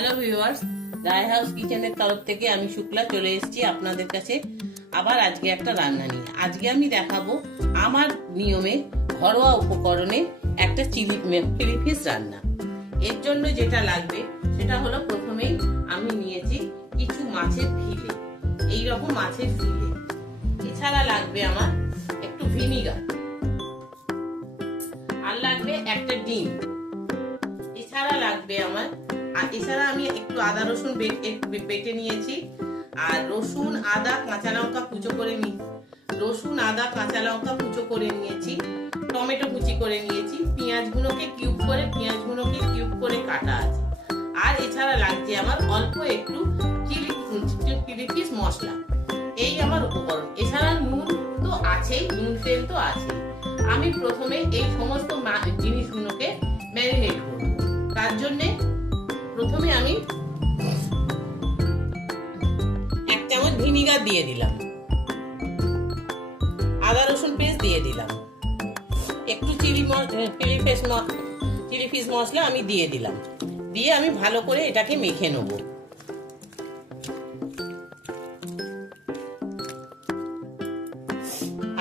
Hello viewers রায় house কিচেনের তরফ থেকে আমি শুক্লা চলে এসেছি আপনাদের কাছে আবার আজকে একটা রান্না নিয়ে। আজকে আমি দেখাবো আমার নিয়মে ঘরোয়া উপকরণে একটা চিলি চিলি ফিশ রান্না। এর জন্য যেটা লাগবে সেটা হলো প্রথমেই আমি নিয়েছি কিছু মাছের ফিলে এই রকম মাছের ফিলে এছাড়া লাগবে আমার একটু ভিনিগার। আর লাগবে একটা ডিম। এছাড়া লাগবে আমার আর এছাড়া আমি একটু আদা, রসুন বেটে- নিয়েছি। আর রসুন, আদা, কাঁচা লঙ্কা কুচো করে নি, রসুন, আদা, কাঁচা লঙ্কা কুচো করে নিয়েছি। টমেটো কুচি করে নিয়েছি। পেঁয়াজগুলোকে কিউব করে, পেঁয়াজগুলোকে কিউব করে কাটা আছে। আর এছাড়া লাগছে আমার অল্প একটু চিলি চিলি পিস মশলা। এই আমার উপকরণ। এছাড়া নুন তো আছেই, নুন তেল তো আছেই। আমি প্রথমে এই সমস্ত জিনিসগুলোকে ম্যারিনেট করব। তার জন্যে প্রথমে আমি এক চামচ ভিনিগার দিয়ে দিলাম। আদা, রসুন পেস্ট দিয়ে দিলাম। একটু chilli chilli fish chilli fish মশলা আমি দিয়ে দিলাম। দিয়ে আমি ভালো করে এটাকে মেখে নেব।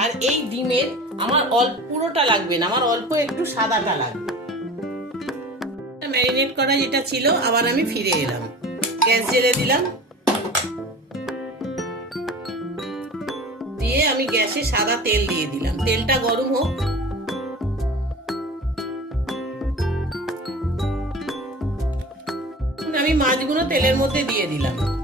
আর এই ডিমের আমার অল্প পুরোটা লাগবে না, আমার অল্প একটু সাদাটা লাগবে। ম্যারিনেট করা যেটা ছিল, আবার আমি ফিরে এলাম। গ্যাস জেলে দিলাম। দিয়ে আমি গ্যাসে সাদা তেল দিয়ে দিলাম। তেলটা গরম হোক। আমি মাছগুলো তেলের মধ্যে দিয়ে দিলাম।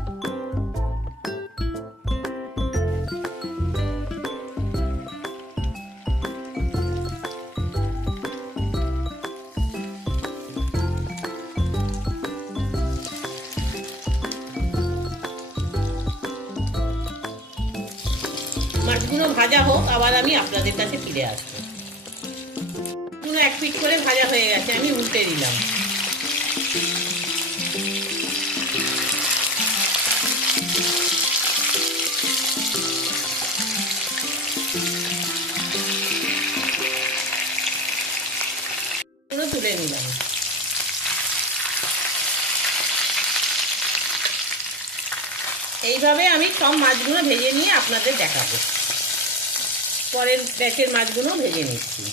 মাছগুলো ভাজা হোক, আবার আমি আপনাদের কাছে ফিরে আসব। এক পিট করে ভাজা হয়ে গেছে, আমি উল্টে দিলাম। তুলে নিলাম। এইভাবে আমি সব মাছগুলো ভেজে নিয়ে আপনাদের দেখাবো। পরের ব্যাচের মাছগুলো ভেজে নিচ্ছি।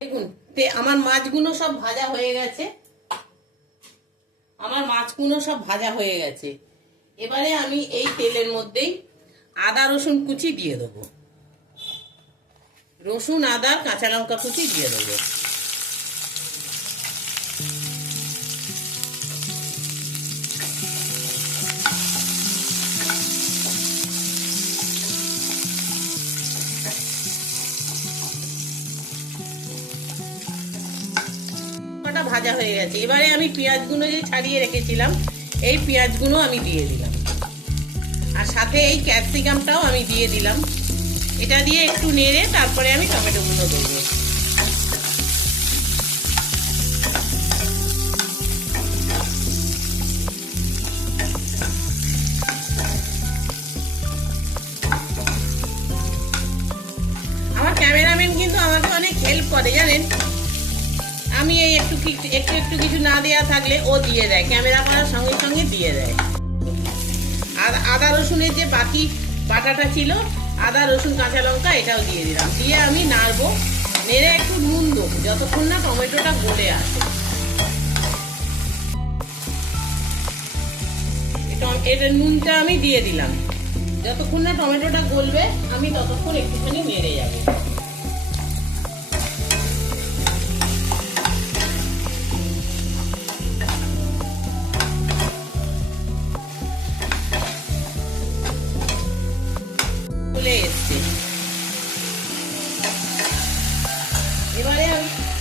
দেখুন আমার মাছগুলো সব ভাজা হয়ে গেছে। আমার মাছগুলো সব ভাজা হয়ে গেছে। এবারে আমি এই তেলের মধ্যেই আদা, রসুন কুচি দিয়ে দেবো। রসুন, আদা, কাঁচা লঙ্কা কুচি দিয়ে দেবো। ভাজা হয়ে গেছে। এবারে আমি পেঁয়াজগুলো যে ছাড়িয়ে রেখেছিলাম, এই পেঁয়াজগুলো আমি দিয়ে দিলাম। আর সাথে এই ক্যাপসিকামটাও আমি দিয়ে দিলাম। এটা দিয়ে একটু নেড়ে তারপরে আমি টমেটোগুলো দেবো। আমার ক্যামেরাম্যান কিন্তু আমাকে অনেক হেল্প করে, জানেন? আমি এই একটু একটু একটু কিছু না দেওয়া থাকলে ও দিয়ে দেয়। ক্যামেরা করার সঙ্গে সঙ্গে দিয়ে দেয়। আর আদা রসুনের যে বাকি বাটাটা ছিল, আদা, রসুন, কাঁচা লঙ্কা, এটাও দিয়ে দিলাম। দিয়ে আমি নাড়বো। নেড়ে একটু নুন দেবো, যতক্ষণ না টমেটোটা গলে আসে। এটা নুনটা আমি দিয়ে দিলাম। যতক্ষণ না টমেটোটা গলবে, আমি ততক্ষণ একটুখানি নেড়ে যাব।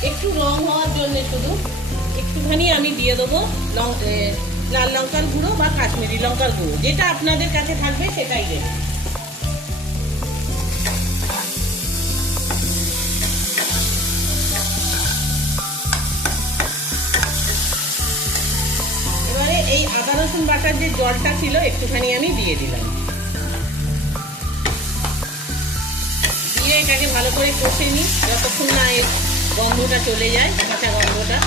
একটু রং হওয়ার জন্য শুধু একটুখানি আমি দিয়ে দেবো লাল লঙ্কার গুঁড়ো বা কাশ্মীরি লঙ্কার গুঁড়ো। যেটা আপনাদের কাছে থাকবে সেটাই দেবেন এবারে এই আদা রসুন বাটার যে জলটা ছিল, একটুখানি আমি দিয়ে দিলাম। দিয়ে এটাকে ভালো করে কষে নিই। যতক্ষণ না গন্ধটা চলে যায়, কাঁচা গন্ধটা।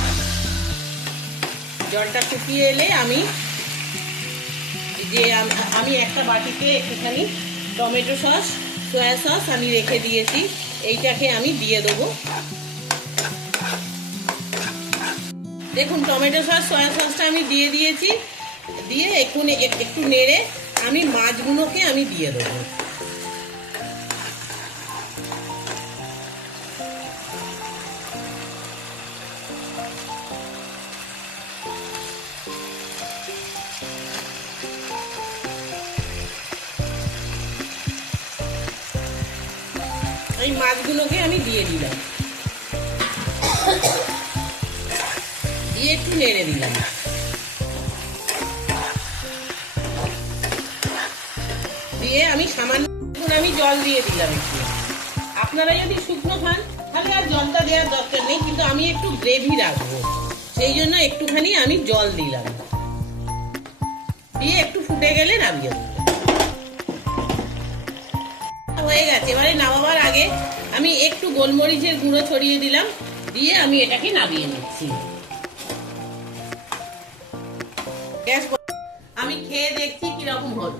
জলটা শুকিয়ে এলে আমি যে আমি একটা বাটিতে একটুখানি টমেটো সস, সয়া সস আমি রেখে দিয়েছি। এইটাকে আমি দিয়ে দেবো। দেখুন, টমেটো সস, সয়া সসটা আমি দিয়ে দিয়েছি। দিয়ে একটু একটু নেড়ে আমি মাছগুলোকে আমি দিয়ে দেবো। এই মাছগুলোকে আমি দিয়ে দিলাম। দিয়ে একটু নেড়ে দিলাম। দিয়ে আমি সামান্য আমি জল দিয়ে দিলাম একটু। আপনারা যদি শুকনো খান, তাহলে আর জলটা দেওয়ার দরকার নেই, কিন্তু আমি একটু গ্রেভি রাখব। সেই জন্য একটুখানি আমি জল দিলাম। দিয়ে একটু ফুটে গেলে নামিয়ে দেবো। হয়ে গেছে। এবারে নামাবার আগে আমি একটু গোলমরিচের গুঁড়ো ছড়িয়ে দিলাম, দিয়ে আমি এটাকে নামিয়ে নিচ্ছি। আমি খেয়ে দেখছি কীরকম হলো।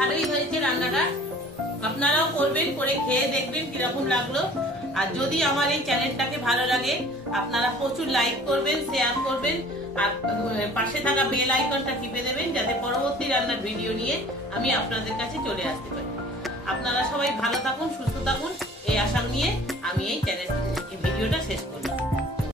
ভালোই হয়েছে রান্নাটা। আপনারাও করবেন, করে খেয়ে দেখবেন কীরকম লাগল। আর যদি আমার এই চ্যানেলটাকে ভালো লাগে, আপনারা প্রচুর লাইক করবেন শেয়ার করবেন। আর পাশে থাকা বেল আইকনটা টিপে দেবেন, যাতে পরবর্তী রান্নার ভিডিও নিয়ে আমি আপনাদের কাছে চলে আসতে পারি। আপনারা সবাই ভালো থাকুন, সুস্থ থাকুন। এই আশা নিয়ে আমি এই চ্যানেল ভিডিওটা শেষ করলাম।